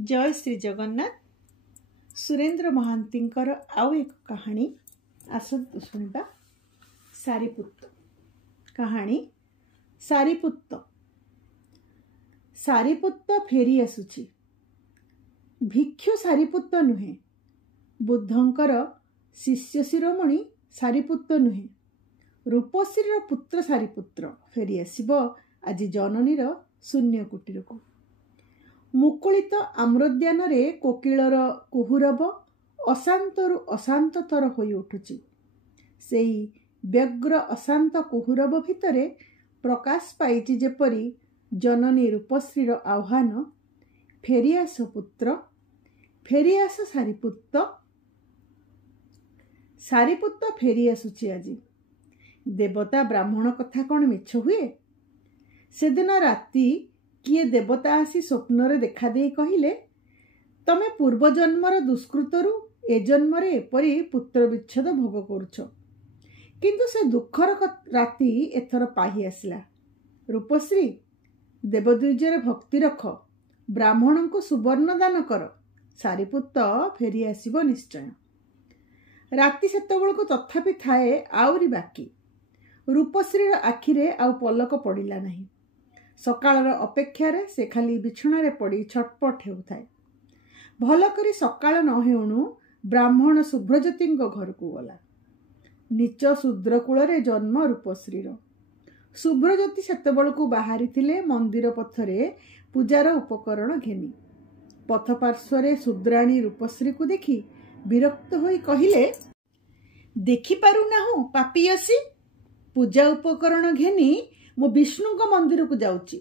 जय श्री जगन्नाथ। सुरेंद्र महांतींकर आउ एक कहानी आसतु शुणा। सारीपुत्त कहानी। सारीपुत्त सारीपुत्त फेरी आसुची। भिक्षु सारीपुत्त नुहे, बुद्धंकर शिष्य शिरोमणि सारीपुत्त नुहे, रूपश्रीर पुत्र सारीपुत्र फेरी आसिब आज जननीर शून्य कुटीर को। मुकुलित आम्रोद्यान रे कोकिलर कुहुरब अशांतरु अशांततर होई उठुची। सेई व्यग्र अशांत कुहुरब भितरे प्रकाश पाइछि जेपरि जननी रूपश्रीर आह्वान, फेरिआस पुत्र, फेरिआस सारीपुत्त। सारीपुत्त फेरी आसुची आज। देवता ब्राह्मण कथा कौन मिछ हुए? सेदिन राति किए देवता आसी स्वप्न देखा दे कहिले, तमे पूर्वजन्मर दुष्कृतरु ए जन्मरे एपरी पुत्र विच्छेद भोग करुछ। किंतु से दुखर राति एथर पाही आसला। रूपश्री, देवद्विजर भक्ति रख, ब्राह्मण को सुवर्ण दान कर, सारीपुत्त फेरी आसिब निश्चय। राति सेतबेल को तथापि थाए आउरी बाकी। रूपश्रीर आखिरे आउ पलक पड़िला नहीं। सकाळर अपेक्षारे से खाली बिछणारे पड़ी छटपट हेउथाए। भल करी सकाळ न हेउणु ब्राह्मण शुभ्रज्योति घर को गला। नीच शूद्र कूलरे जन्म रूपश्रीर। शुभ्रज्योति सेतबेल को बाहरी थिले मंदिर पथरे पूजार उपकरण घेनी। पथ पार्श्वरे शूद्राणी रूपश्री को देखी विरक्त होई कहिले, देखि पारु नाहु पापियसी, पूजा उपकरण घेनी मो विष्णु को मंदिर को जाउची,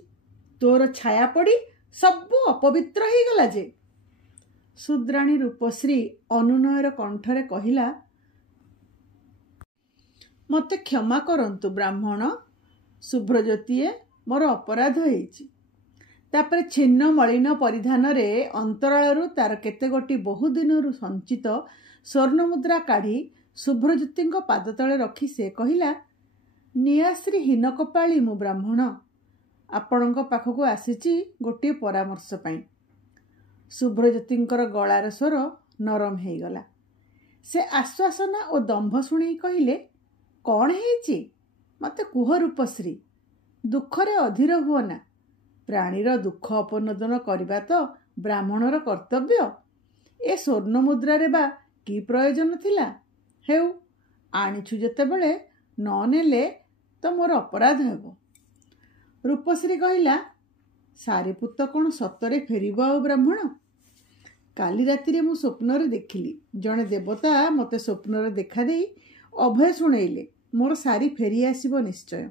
तोर छाया पड़ी सब अपवित्र ही गला जे। शूद्राणी रूपश्री अनुनयर कंठरे कहिला, मते क्षमा करंतु ब्राह्मण। शुभ्रज्योतिए मोर अपराध होईची। तापर छिन्न मलिन परिधान रे अंतरालरु तार केते गोटी बहु दिनरु संचित स्वर्ण मुद्रा काढ़ी शुभ्रज्योति पाद तले रखी से कहिला, नियाश्री हीन कपाली मु ब्राह्मण, आपण पाखक आसीची गोटे परामर्श पाई। शुभ्रज्योतिंकर गଳାर स्वर नरम हो गला। से आश्वासना और दंभ शुणी कहिले, कौन हेची मते कुह रूपश्री, दुखरे अधीर हुओ ना। प्राणीर दुख अपनोदन करबा तो ब्राह्मणर कर्तव्य। ए स्वर्ण मुद्रारे बा की प्रयोजन थिला? हेउ आनिछु जेतेबेले न नेले तो मोर अपराध हेबो। रूपश्री कहिला, सारीपुत्त कौन सतरे फेरिबो आ ब्राह्मण? काली राति मु स्वप्न देखिली, जड़े देवता मते स्वप्न देखा दे अभय शुणेइले, मोर सारी फेरी आसिबो निश्चय।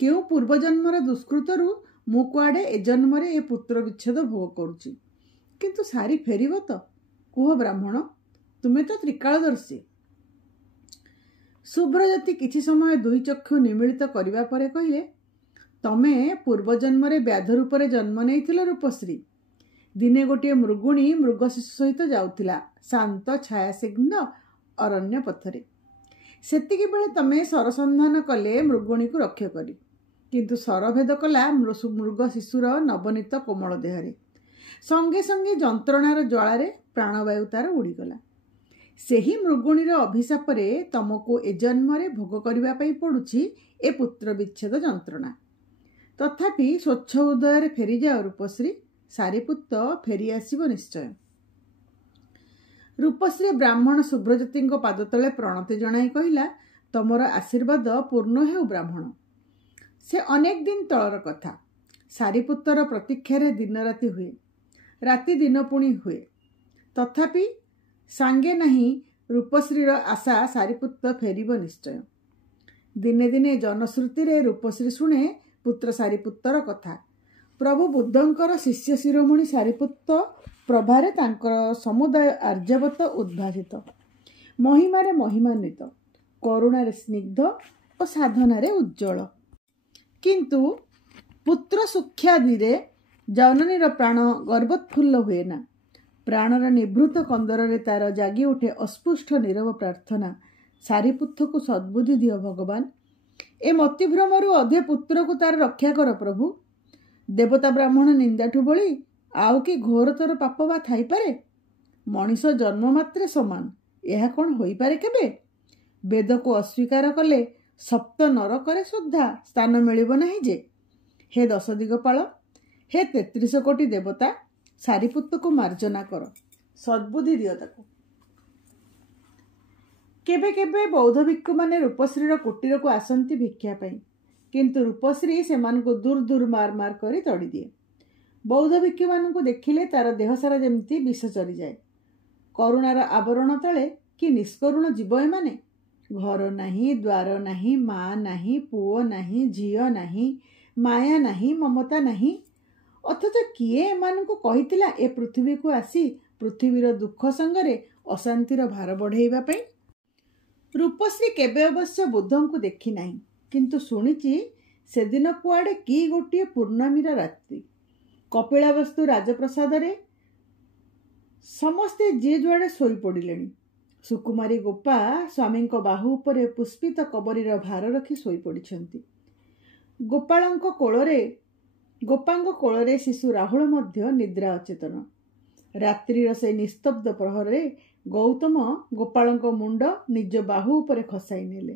केउ पूर्वजन्मर दुष्कृतरु मु कुआडे ए जन्मरे ए पुत्र विच्छेद भोग करुची, किंतु सारी फेरिबो तो? कुह ब्राह्मण, तुमे तो त्रिकालदर्शी। शुभ्रज्योति किछि समय दुई चक्षु निमिलित करिबा परे कहिले, तमे पूर्वजन्मरे व्याध रूपरे जन्म नेइथिल रूपश्री। दिने गोटे मृगुणी मृग शिशु सहित जाउथिला शांत छायासिग्ध अरण्य पथरे। सेतिकी बेले तमे सरसंधान कले मृगुणी को रक्षा करी, किंतु सरभेद कला मृग शिशुर नवनीत कोमल देहरे। संगे संगे जंत्रणार ज्वालारे प्राणवायु तार उड़ीगला। सेही मृगुणीर अभिशाप रे तमको ए जन्मरे भोग करिबा पई पड़ुछि ए पुत्र विच्छेद जंत्रणा। तथापि स्वच्छ हृदय फेरी जाओ रूपश्री, सारीपुत्त फेरी आसिबो निश्चय। रूपश्री ब्राह्मण शुभ्रज्योति पाद तले प्रणति जणाई कहिला, तमर आशीर्वाद पूर्ण हेउ ब्राह्मण। से अनेक दिन तलर कथा। सारीपुत्तर प्रतीक्षारे दिन राति हुए, राति दिन पुणी हुए, तथापि सांगे नहीं रूपश्रीर आशा सारीपुत्त फेरिब निश्चय। दिने दिने जनश्रुति रे रूपश्री शुणे पुत्र सारीपुत्तर कथा। प्रभु बुद्धंकर शिष्य शिरोमणि सारीपुत्त प्रभारे तांकर समुदाय आर्यवत उद्भासित, महिमारे महिमान्वित, करुणारे स्निग्ध और साधनारे उज्ज्वल। किंतु पुत्र सुख्यादिरे जननीर प्राण गर्वोत्फुल्ल हुए ना। प्राणर निभृत कंदरे तार जागी उठे अस्पुष्ट नीरव प्रार्थना, सारीपुत्त को सद्बुद्धि दियो भगवान। ए मतिभ्रमरु अधे पुत्र को तार रक्षा कर प्रभु। देवता ब्राह्मण निंदाठु बळी ଆଉ କି ଘୋରତର ପାପ ବା ଥାଇପାରେ? ମଣିଷ ଜନ୍ମ ମାତ୍ରେ ସମାନ, ଏହା କ'ଣ ହୋଇପାରେ କେବେ? ବେଦକୁ ଅସ୍ୱୀକାର କଲେ ସପ୍ତ ନରକରେ ସୁଦ୍ଧା ସ୍ଥାନ ମିଳିବ ନାହିଁ ଯେ। ହେ 10 ଦିଗପାଳ, ହେ 33 କୋଟି ଦେବତା, ସାରିପୁତ୍ତକୁ ମାର୍ଜନା କର, ସଦ୍ବୁଦ୍ଧି ଦିଅ ତାକୁ। କେବେ କେବେ ବୌଦ୍ଧ ଭିକ୍ଷୁମାନେ ରୂପଶ୍ରୀର କୁଟୀରକୁ ଆସନ୍ତି ଭିକ୍ଷା ପାଇଁ, କିନ୍ତୁ ରୂପଶ୍ରୀ ସେମାନଙ୍କୁ ଦୂର ଦୂର ମାର ମାର କରି ତଡ଼ିଦିଏ। ବୌଦ୍ଧ ଭିକ୍ଷୁମାନଙ୍କୁ ଦେଖିଲେ ତାର ଦେହ ସାରା ଯେମିତି ବିଷ ଚରିଯାଏ। କରୁଣାର ଆବରଣ ତଳେ କି ନିଷ୍କରୁଣ ଜୀବ ଏମାନେ। ଘର ନାହିଁ, ଦ୍ୱାର ନାହିଁ, ମା ନାହିଁ, ପୁଅ ନାହିଁ, ଝିଅ ନାହିଁ, ମାୟା ନାହିଁ, ମମତା ନାହିଁ। ଅଥଚ କିଏ ଏମାନଙ୍କୁ କହିଥିଲା ଏ ପୃଥିବୀକୁ ଆସି ପୃଥିବୀର ଦୁଃଖ ସାଙ୍ଗରେ ଅଶାନ୍ତିର ଭାର ବଢ଼େଇବା ପାଇଁ? ରୂପଶ୍ରୀ କେବେ ଅବଶ୍ୟ ବୁଦ୍ଧଙ୍କୁ ଦେଖି ନାହିଁ, କିନ୍ତୁ ଶୁଣିଛି ସେଦିନ କୁଆଡ଼େ କି ଗୋଟିଏ ପୂର୍ଣ୍ଣମୀର ରାତ୍ରି। କପିଳାବସ୍ତୁ ରାଜପ୍ରସାଦରେ ସମସ୍ତେ ଯିଏ ଯୁଆଡ଼େ ଶୋଇପଡ଼ିଲେଣି। ସୁକୁମାରୀ ଗୋପା ସ୍ୱାମୀଙ୍କ ବାହୁ ଉପରେ ପୁଷ୍ପିତ କବରୀର ଭାର ରଖି ଶୋଇପଡ଼ିଛନ୍ତି। ଗୋପାଙ୍କ କୋଳରେ ଶିଶୁ ରାହୁଳ ମଧ୍ୟ ନିଦ୍ରା ଅଚେତନ। ରାତ୍ରିର ସେ ନିସ୍ତବ୍ଧ ପ୍ରହରରେ ଗୌତମ ଗୋପାଳଙ୍କ ମୁଣ୍ଡ ନିଜ ବାହୁ ଉପରେ ଖସାଇ ନେଲେ।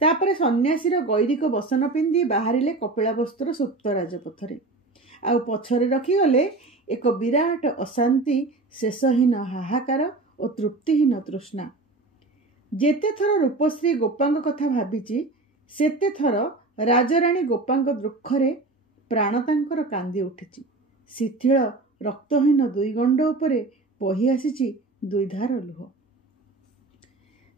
ତାପରେ ସନ୍ନ୍ୟାସୀର ଗୈରିକ ବସନ ପିନ୍ଧି ବାହାରିଲେ କପିଳାବସ୍ତୁର ସୁପ୍ତ ରାଜପଥରେ। ଆଉ ପଛରେ ରଖିଗଲେ ଏକ ବିରାଟ ଅଶାନ୍ତି, ଶେଷହୀନ ହାହାକାର ଓ ତୃପ୍ତିହୀନ ତୃଷ୍ଣା। ଯେତେଥର ରୂପଶ୍ରୀ ଗୋପାଙ୍କ କଥା ଭାବିଛି, ସେତେଥର ରାଜରାଣୀ ଗୋପାଙ୍କ ଦୁଃଖରେ ପ୍ରାଣ ତାଙ୍କର କାନ୍ଦି ଉଠିଛି। ଶିଥିଳ ରକ୍ତହୀନ ଦୁଇ ଗଣ୍ଡ ଉପରେ ବହି ଆସିଛି ଦୁଇଧାର ଲୁହ।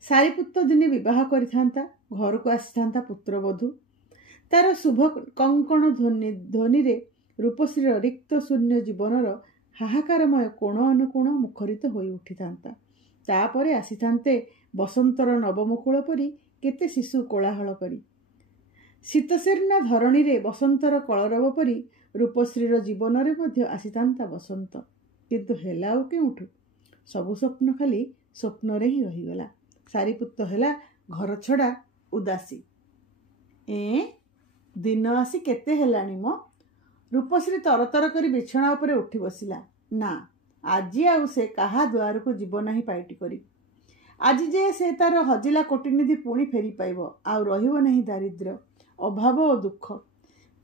ସାରିପୁତ୍ତ ଦିନେ ବିବାହ କରିଥାନ୍ତା, ଘରକୁ ଆସିଥାନ୍ତା ପୁତ୍ରବଧୂ। ତାର ଶୁଭ କଙ୍କଣ ଧ୍ୱନିରେ ରୂପଶ୍ରୀର ରିକ୍ତ ଶୂନ୍ୟ ଜୀବନର ହାହାକାରମୟ କୋଣ ଅନୁକୋଣ ମୁଖରିତ ହୋଇ ଉଠିଥାନ୍ତା। ତାପରେ ଆସିଥାନ୍ତେ ବସନ୍ତର ନବମୁକୁଳ ପରି କେତେ ଶିଶୁ କୋଳାହଳ କରି। ଶୀତଶୀର୍ଣ୍ଣ ଧରଣୀରେ ବସନ୍ତର କଳରବ ପରି ରୂପଶ୍ରୀର ଜୀବନରେ ମଧ୍ୟ ଆସିଥାନ୍ତା ବସନ୍ତ। କିନ୍ତୁ ହେଲା ଆଉ କେଉଁଠୁ? ସବୁ ସ୍ୱପ୍ନ ଖାଲି ସ୍ୱପ୍ନରେ ହିଁ ରହିଗଲା। ସାରିପୁତ୍ତ ହେଲା ଘରଛଡ଼ା ଉଦାସୀ। ଦିନ ଆସି କେତେ ହେଲାଣି ମ? ରୂପଶ୍ରୀ ତରତର କରି ବିଛଣା ଉପରେ ଉଠି ବସିଲା। ନା, ଆଜି ଆଉ ସେ କାହା ଦୁଆରକୁ ଯିବ ନାହିଁ ପାଇଟି କରି। ଆଜି ଯେ ସେ ତାର ହଜିଲା କୋଟିନିଧି ପୁଣି ଫେରି ପାଇବ। ଆଉ ରହିବ ନାହିଁ ଦାରିଦ୍ର୍ୟ, ଅଭାବ ଓ ଦୁଃଖ।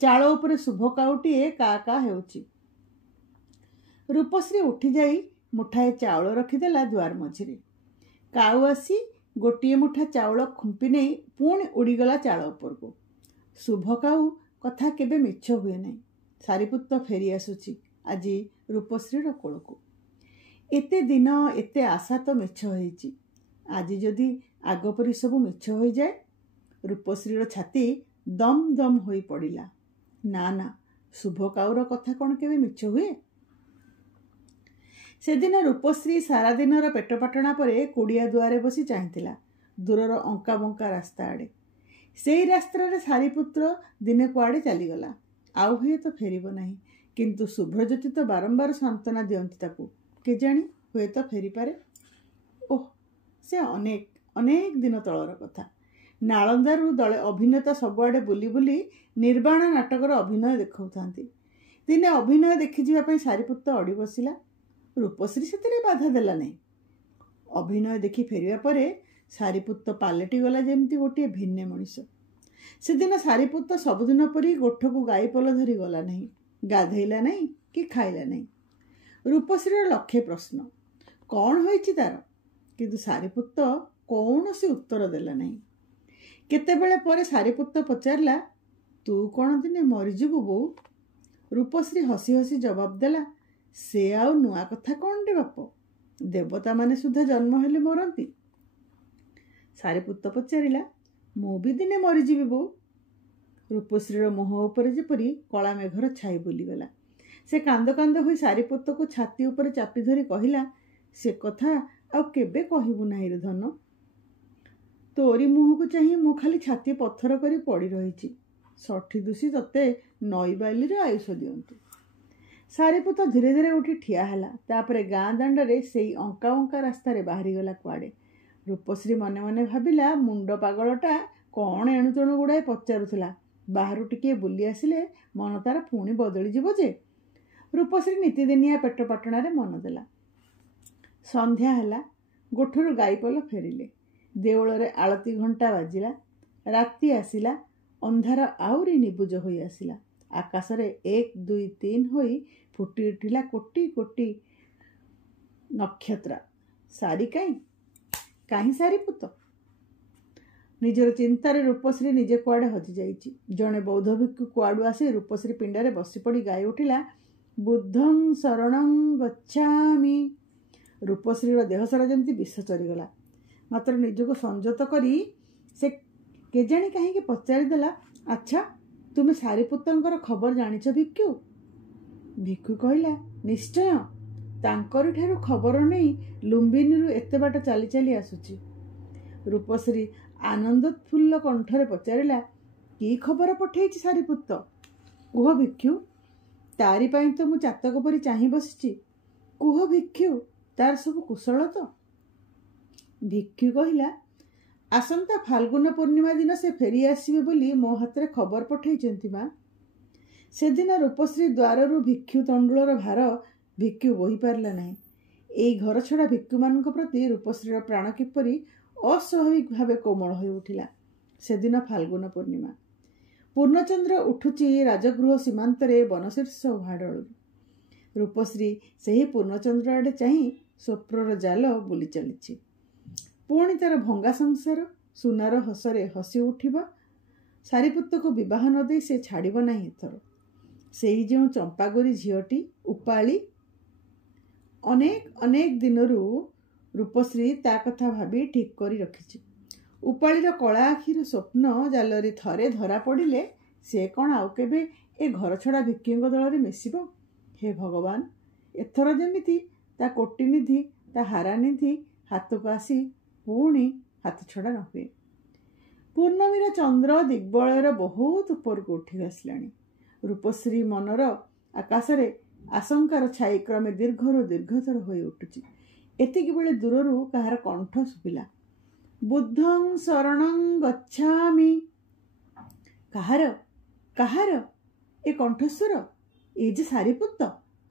ଚାଳ ଉପରେ ଶୁଭ କାଉଟିଏ କା କା ହେଉଛି। ରୂପଶ୍ରୀ ଉଠିଯାଇ ମୁଠାଏ ଚାଉଳ ରଖିଦେଲା ଦୁଆର ମଝିରେ। କାଉ ଆସି ଗୋଟିଏ ମୁଠା ଚାଉଳ ଖୁମ୍ପି ନେଇ ପୁଣି ଉଡ଼ିଗଲା ଚାଳ ଉପରକୁ। ଶୁଭ କାଉ କଥା କେବେ ମିଛ ହୁଏ ନାହିଁ। ସାରିପୁତ୍ତ ଫେରି ଆସୁଛି ଆଜି ରୂପଶ୍ରୀର କୋଳକୁ। ଏତେ ଦିନ ଏତେ ଆଶା ତ ମିଛ ହେଇଛି। ଆଜି ଯଦି ଆଗ ପରି ସବୁ ମିଛ ହୋଇଯାଏ? ରୂପଶ୍ରୀର ଛାତି ଦମ ଦମ ହୋଇ ପଡ଼ିଲା। ନା ନା, ଶୁଭ କାଉର କଥା କ'ଣ କେବେ ମିଛ ହୁଏ? ସେଦିନ ରୂପଶ୍ରୀ ସାରା ଦିନର ପେଟପାଟଣା ପରେ କୁଡ଼ିଆ ଦୁଆରେ ବସି ଚାହିଁଥିଲା ଦୂରର ଅଙ୍କା ବଙ୍କା ରାସ୍ତା ଆଡ଼େ। ସେଇ ରାସ୍ତାରେ ସାରିପୁତ୍ର ଦିନେ କୁଆଡ଼େ ଚାଲିଗଲା, ଆଉ ହୁଏତ ଫେରିବ ନାହିଁ। କିନ୍ତୁ ଶୁଭ୍ରଜ୍ୟୋତି ତ ବାରମ୍ବାର ସାନ୍ତ୍ୱନା ଦିଅନ୍ତି ତାକୁ। କେଜାଣି ହୁଏତ ଫେରିପାରେ। ଓଃ, ସେ ଅନେକ ଦିନ ତଳର କଥା। ନାଳନ୍ଦାରୁ ଦଳେ ଅଭିନେତା ସବୁଆଡ଼େ ବୁଲି ବୁଲି ନିର୍ବାଣ ନାଟକର ଅଭିନୟ ଦେଖାଉଥାନ୍ତି। ଦିନେ ଅଭିନୟ ଦେଖିଯିବା ପାଇଁ ସାରିପୁତ୍ତ ଅଡ଼ି ବସିଲା। ରୂପଶ୍ରୀ ସେଥିରେ ବାଧା ଦେଲା ନାହିଁ। ଅଭିନୟ ଦେଖି ଫେରିବା ପରେ ସାରିପୁତ୍ତ ପାଲଟିଗଲା ଯେମିତି ଗୋଟିଏ ଭିନେ ମଣିଷ। ସେଦିନ ସାରିପୁତ୍ତ ସବୁଦିନ ପରି ଗୋଠକୁ ଗାଈପଲ ଧରି ଗଲା ନାହିଁ, ଗାଧେଇଲା ନାହିଁ କି ଖାଇଲା ନାହିଁ। ରୂପଶ୍ରୀର ଲକ୍ଷେ ପ୍ରଶ୍ନ, କ'ଣ ହୋଇଛି ତାର? କିନ୍ତୁ ସାରିପୁତ୍ତ କୌଣସି ଉତ୍ତର ଦେଲା ନାହିଁ। କେତେବେଳେ ପରେ ସାରିପୁତ୍ତ ପଚାରିଲା, ତୁ କ'ଣ ଦିନେ ମରିଯିବୁ ବୋଉ? ରୂପଶ୍ରୀ ହସି ହସି ଜବାବ ଦେଲା, ସେ ଆଉ ନୂଆ କଥା କ'ଣଟେ ବାପ? ଦେବତାମାନେ ସୁଦ୍ଧା ଜନ୍ମ ହେଲେ ମରନ୍ତି। ସାରିପୁତ୍ତ ପଚାରିଲା, ମୁଁ ବି ଦିନେ ମରିଯିବି ବୋଉ। ରୂପଶ୍ରୀର ମୁହଁ ଉପରେ ଯେପରି କଳା ମେଘର ଛାଇ ବୁଲିଗଲା। ସେ କାନ୍ଦ କାନ୍ଦ ହୋଇ ସାରିପୁତ୍ତକୁ ଛାତି ଉପରେ ଚାପି ଧରି କହିଲା, ସେ କଥା ଆଉ କେବେ କହିବୁ ନାହିଁ ରେ ଧନ। ତୋରି ମୁହଁକୁ ଚାହିଁ ମୁଁ ଖାଲି ଛାତି ପଥର କରି ପଡ଼ି ରହିଛି। ଷଠି ଦୂଷି ତତେ ନଈ ବାଲିରେ ଆୟୁଷ ଦିଅନ୍ତୁ। ସାରିପୁତ୍ତ ଧୀରେ ଧୀରେ ଉଠି ଠିଆ ହେଲା। ତାପରେ ଗାଁ ଦାଣ୍ଡରେ ସେଇ ଅଙ୍କା ବଙ୍କା ରାସ୍ତାରେ ବାହାରିଗଲା କୁଆଡ଼େ। ରୂପଶ୍ରୀ ମନେ ମନେ ଭାବିଲା, ମୁଣ୍ଡ ପାଗଳଟା କ'ଣ ଏଣୁତେଣୁ ଗୁଡ଼ାଏ ପଚାରୁଥିଲା। ବାହାରୁ ଟିକିଏ ବୁଲି ଆସିଲେ ମନ ତାର ପୁଣି ବଦଳିଯିବ ଯେ। ରୂପଶ୍ରୀ ନିତିଦିନିଆ ପେଟ ପାଟଣାରେ ମନ ଦେଲା। ସନ୍ଧ୍ୟା ହେଲା, ଗୋଠରୁ ଗାଈପଲ ଫେରିଲେ। ଦେଉଳରେ ଆଳତି ଘଣ୍ଟା ବାଜିଲା। ରାତି ଆସିଲା। ଅନ୍ଧାର ଆହୁରି ନିବୁଜ ହୋଇ ଆସିଲା। ଆକାଶରେ 1, 2, 3 ହୋଇ ଫୁଟି ଉଠିଲା କୋଟି କୋଟି ନକ୍ଷତ୍ର। ସାରି କାହିଁ ସାରିପୁତ? ନିଜର ଚିନ୍ତାରେ ରୂପଶ୍ରୀ ନିଜେ କୁଆଡ଼େ ହଜିଯାଇଛି। ଜଣେ ବୌଦ୍ଧ ଭିକ୍ଷୁ କୁଆଡ଼ୁ ଆସି ରୂପଶ୍ରୀ ପିଣ୍ଡାରେ ବସିପଡ଼ି ଗାଇ ଉଠିଲା, ବୁଦ୍ଧଂ ଶରଣଂ ଗଚ୍ଛାମି। ରୂପଶ୍ରୀର ଦେହସାରା ଯେମିତି ବିଷ ଚରିଗଲା। ମାତ୍ର ନିଜକୁ ସଂଯତ କରି ସେ କେଜାଣି କାହିଁକି ପଚାରିଦେଲା, ଆଚ୍ଛା, ତୁମେ ସାରିପୁତଙ୍କର ଖବର ଜାଣିଛ ଭିକ୍ଷୁ? ଭିକ୍ଷୁ କହିଲା, ନିଶ୍ଚୟ। ତାଙ୍କରି ଠାରୁ ଖବର ନେଇ ଲୁମ୍ବିନୀରୁ ଏତେ ବାଟ ଚାଲି ଚାଲି ଆସୁଛି। ରୂପଶ୍ରୀ ଆନନ୍ଦୋତ୍ଫୁଲ୍ଲ କଣ୍ଠରେ ପଚାରିଲା, କି ଖବର ପଠେଇଛି ସାରିପୁତ? କୁହ ଭିକ୍ଷୁ, ତାରି ପାଇଁ ତ ମୁଁ ଚାତକ ପରି ଚାହିଁ ବସିଛି। କୁହ ଭିକ୍ଷୁ, ତାର ସବୁ କୁଶଳ ତ? ଭିକ୍ଷୁ କହିଲା, ଆସନ୍ତା ଫାଲ୍ଗୁନ ପୂର୍ଣ୍ଣିମା ଦିନ ସେ ଫେରି ଆସିବେ ବୋଲି ମୋ ହାତରେ ଖବର ପଠେଇଛନ୍ତି ମା। ସେଦିନ ରୂପଶ୍ରୀ ଦ୍ୱାରରୁ ଭିକ୍ଷୁ ତଣ୍ଡୁଳର ଭାର ଭିକ୍ଷୁ ବୋହିପାରିଲା ନାହିଁ। ଏଇ ଘରଛଡ଼ା ଭିକ୍ଷୁମାନଙ୍କ ପ୍ରତି ରୂପଶ୍ରୀର ପ୍ରାଣ କିପରି ଅସ୍ୱାଭାବିକ ଭାବେ କୋମଳ ହୋଇ ଉଠିଲା। ସେଦିନ ଫାଲ୍ଗୁନ ପୂର୍ଣ୍ଣିମା। ପୂର୍ଣ୍ଣଚନ୍ଦ୍ର ଉଠୁଛି ରାଜଗୃହ ସୀମାନ୍ତରେ ବନଶୀର୍ଷ ଉହାଡ଼ରୁ। ରୂପଶ୍ରୀ ସେହି ପୂର୍ଣ୍ଣଚନ୍ଦ୍ର ଆଡ଼େ ଚାହିଁ ସ୍ୱପ୍ନର ଜାଲ ବୁଲି ଚାଲିଛି। ପୁଣି ତାର ଭଙ୍ଗା ସଂସାର ସୁନାର ହସରେ ହସି ଉଠିବ। ସାରିପୁତକୁ ବିବାହ ନ ଦେଇ ସେ ଛାଡ଼ିବ ନାହିଁ ଏଥର। ସେଇ ଯେଉଁ ଚମ୍ପାଗୁରି ଝିଅଟି ଉପାଳି। ଅନେକ ଦିନରୁ ରୂପଶ୍ରୀ ତା କଥା ଭାବି ଠିକ୍ କରି ରଖିଛି। ଉପାଳିର କଳା ଆଖିର ସ୍ୱପ୍ନ ଜାଲରେ ଥରେ ଧରା ପଡ଼ିଲେ ସେ କ'ଣ ଆଉ କେବେ ଏ ଘରଛଡ଼ା ଭିକ୍ଷୁଙ୍କ ଦଳରେ ମିଶିବ? ହେ ଭଗବାନ, ଏଥର ଯେମିତି ତା କୋଟିନିଧି, ତା ହାରାନିଧି ହାତକୁ ଆସି ପୁଣି ହାତଛଡ଼ା ନ ହୁଏ। ପୂର୍ଣ୍ଣମୀର ଚନ୍ଦ୍ର ଦିଗ୍ବଳୟର ବହୁତ ଉପରକୁ ଉଠି ଆସିଲାଣି। ରୂପଶ୍ରୀ ମନର ଆକାଶରେ ଆଶଙ୍କାର ଛାଇ କ୍ରମେ ଦୀର୍ଘରୁ ଦୀର୍ଘତର ହୋଇ ଉଠୁଛି। ଏତିକିବେଳେ ଦୂରରୁ କାହାର କଣ୍ଠ ଶୁଭିଲା, ବୁଦ୍ଧଂ ଶରଣଂ ଗଚ୍ଛାମି। କାହାର ଏ କଣ୍ଠସ୍ୱର? ଏ ଯେ ସାରିପୁତ।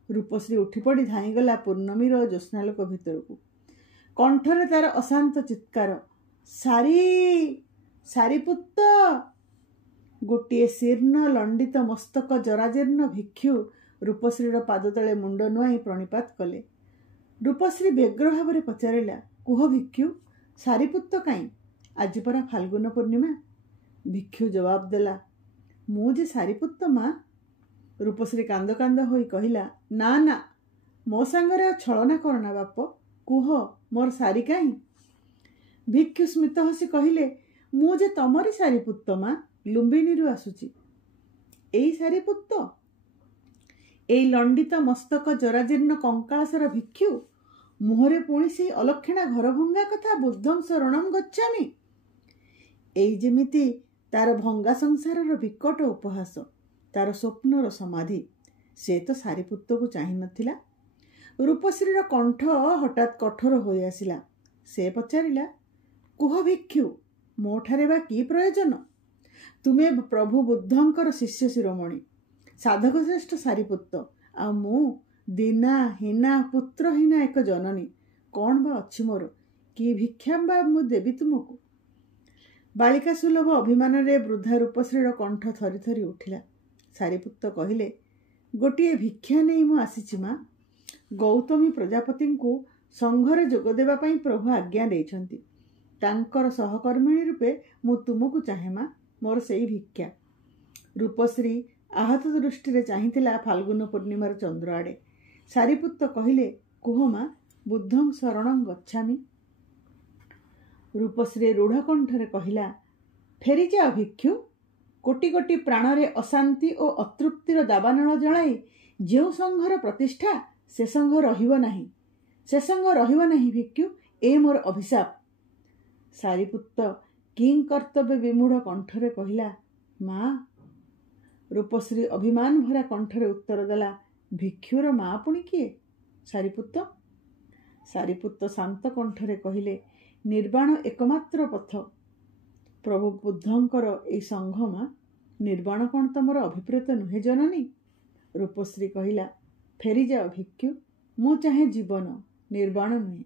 ରୂପଶ୍ରୀ ଉଠିପଡ଼ି ଧାଇଁଗଲା ପୂର୍ଣ୍ଣମୀର ଜ୍ୟୋତ୍ସ୍ନାଲୋକ ଭିତରକୁ। କଣ୍ଠରେ ତାର ଅଶାନ୍ତ ଚିତ୍କାର, ସାରିପୁତ। ଗୋଟିଏ ଶୀର୍ଣ୍ଣ ଲଣ୍ଡିତ ମସ୍ତକ ଜରାଜୀର୍ଣ୍ଣ ଭିକ୍ଷୁ ରୂପଶ୍ରୀର ପାଦତଳେ ମୁଣ୍ଡ ନୁଆଇଁ ପ୍ରଣିପାତ କଲେ। ରୂପଶ୍ରୀ ବ୍ୟଗ୍ର ଭାବରେ ପଚାରିଲା, କୁହ ଭିକ୍ଷୁ, ସାରିପୁତ କାହିଁ? ଆଜି ପରା ଫାଲ୍ଗୁନ ପୂର୍ଣ୍ଣିମା। ଭିକ୍ଷୁ ଜବାବ ଦେଲା, ମୁଁ ଯେ ସାରିପୁତ ମା। ରୂପଶ୍ରୀ କାନ୍ଦ କାନ୍ଦ ହୋଇ କହିଲା, ନା, ମୋ ସାଙ୍ଗରେ ଆଉ ଛଳନା କରନା ବାପ। କୁହ, ମୋର ସାରି କାହିଁ? ଭିକ୍ଷୁ ସ୍ମିତ ହସି କହିଲେ, ମୁଁ ଯେ ତମରି ସାରିପୁତ ମା, ଲୁମ୍ବିନୀରୁ ଆସୁଛି। ଏଇ ସାରିପୁତ? ଏଇ ଲଣ୍ଡିତ ମସ୍ତକ ଜରାଜୀର୍ଣ୍ଣ କଙ୍କାଳସାର ଭିକ୍ଷୁ? ମୁହଁରେ ପୁଣି ସେଇ ଅଲକ୍ଷଣା ଘରଭଙ୍ଗା କଥା, ବୁଦ୍ଧଂ ଶରଣଂ ଗଚ୍ଛାମି। ଏଇ ଯେମିତି ତାର ଭଙ୍ଗା ସଂସାରର ବିକଟ ଉପହାସ, ତାର ସ୍ୱପ୍ନର ସମାଧି। ସେ ତ ସାରିପୁତକୁ ଚାହିଁ ନଥିଲା। ରୂପଶ୍ରୀର କଣ୍ଠ ହଠାତ୍ କଠୋର ହୋଇ ଆସିଲା। ସେ ପଚାରିଲା, କୁହ ଭିକ୍ଷୁ, ମୋଠାରେ ବା କି ପ୍ରୟୋଜନ? ତୁମେ ପ୍ରଭୁ ବୁଦ୍ଧଙ୍କର ଶିଷ୍ୟ ଶିରୋମଣି, ସାଧକ ଶ୍ରେଷ୍ଠ ସାରିପୁତ, ଆଉ ମୁଁ ଦୀନା ହୀନା ପୁତ୍ରହୀନା ଏକ ଜନନୀ। କ'ଣ ବା ଅଛି ମୋର? କି ଭିକ୍ଷା ବା ମୁଁ ଦେବି ତୁମକୁ? ବାଳିକା ସୁଲଭ ଅଭିମାନରେ ବୃଦ୍ଧା ରୂପଶ୍ରୀର କଣ୍ଠ ଥରି ଥରି ଉଠିଲା। ସାରିପୁତ କହିଲେ, ଗୋଟିଏ ଭିକ୍ଷା ନେଇ ମୁଁ ଆସିଛି ମା। ଗୌତମୀ ପ୍ରଜାପତିଙ୍କୁ ସଂଘରେ ଯୋଗ ଦେବା ପାଇଁ ପ୍ରଭୁ ଆଜ୍ଞା ଦେଇଛନ୍ତି। ତାଙ୍କର ସହକର୍ମିଣୀ ରୂପେ ମୁଁ ତୁମକୁ ଚାହେଁ ମା, ମୋର ସେଇ ଭିକ୍ଷା। ରୂପଶ୍ରୀ ଆହତ ଦୃଷ୍ଟିରେ ଚାହିଁଥିଲା ଫାଲ୍ଗୁନ ପୂର୍ଣ୍ଣିମାର ଚନ୍ଦ୍ର ଆଡ଼େ। ସାରିପୁତ କହିଲେ, କୁହ ମା, ବୁଦ୍ଧଂ ଶରଣଂ ଗଚ୍ଛାମି। ରୂପଶ୍ରୀ ରୁଢ଼ କଣ୍ଠରେ କହିଲା, ଫେରିଯାଅ ଭିକ୍ଷୁ। କୋଟି କୋଟି ପ୍ରାଣରେ ଅଶାନ୍ତି ଓ ଅତୃପ୍ତିର ଦାବାନଳ ଜଳାଇ ଯେଉଁ ସଂଘର ପ୍ରତିଷ୍ଠା, ସେ ସଂଘ ରହିବ ନାହିଁ ଭିକ୍ଷୁ। ଏ ମୋର ଅଭିଶାପ। ସାରିପୁତ କିଂ କର୍ତ୍ତବ୍ୟ ବିମୂଢ଼ କଣ୍ଠରେ କହିଲା, ମା। ରୂପଶ୍ରୀ ଅଭିମାନ ଭରା କଣ୍ଠରେ ଉତ୍ତର ଦେଲା, ଭିକ୍ଷୁର ମା ପୁଣି କିଏ? ସାରିପୁତ। ସାରିପୁତ ଶାନ୍ତ କଣ୍ଠରେ କହିଲେ, ନିର୍ବାଣ ଏକମାତ୍ର ପଥ। ପ୍ରଭୁ ବୁଦ୍ଧଙ୍କର ଏଇ ସଂଘ ମା। ନିର୍ବାଣ କ'ଣ ତମର ଅଭିପ୍ରେତ ନୁହେଁ ଜନନୀ? ରୂପଶ୍ରୀ କହିଲା, ଫେରିଯାଅ ଭିକ୍ଷୁ, ମୁଁ ଚାହେଁ ଜୀବନ, ନିର୍ବାଣ ନୁହେଁ।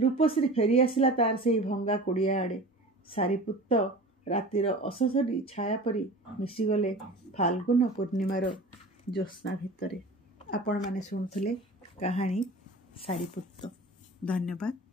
ରୂପଶ୍ରୀ ଫେରି ଆସିଲା ତାର ସେହି ଭଙ୍ଗା କୁଡ଼ିଆ ଆଡ଼େ। ସାରିପୁତ୍ତ ରାତିର ଅସସରି ଛାୟା ପରି ମିଶିଗଲେ ଫାଲ୍ଗୁନ ପୂର୍ଣ୍ଣିମାର ଜ୍ୟୋତ୍ସ୍ନା ଭିତରେ। ଆପଣମାନେ ଶୁଣୁଥିଲେ କାହାଣୀ ସାରିପୁତ୍ତ। ଧନ୍ୟବାଦ।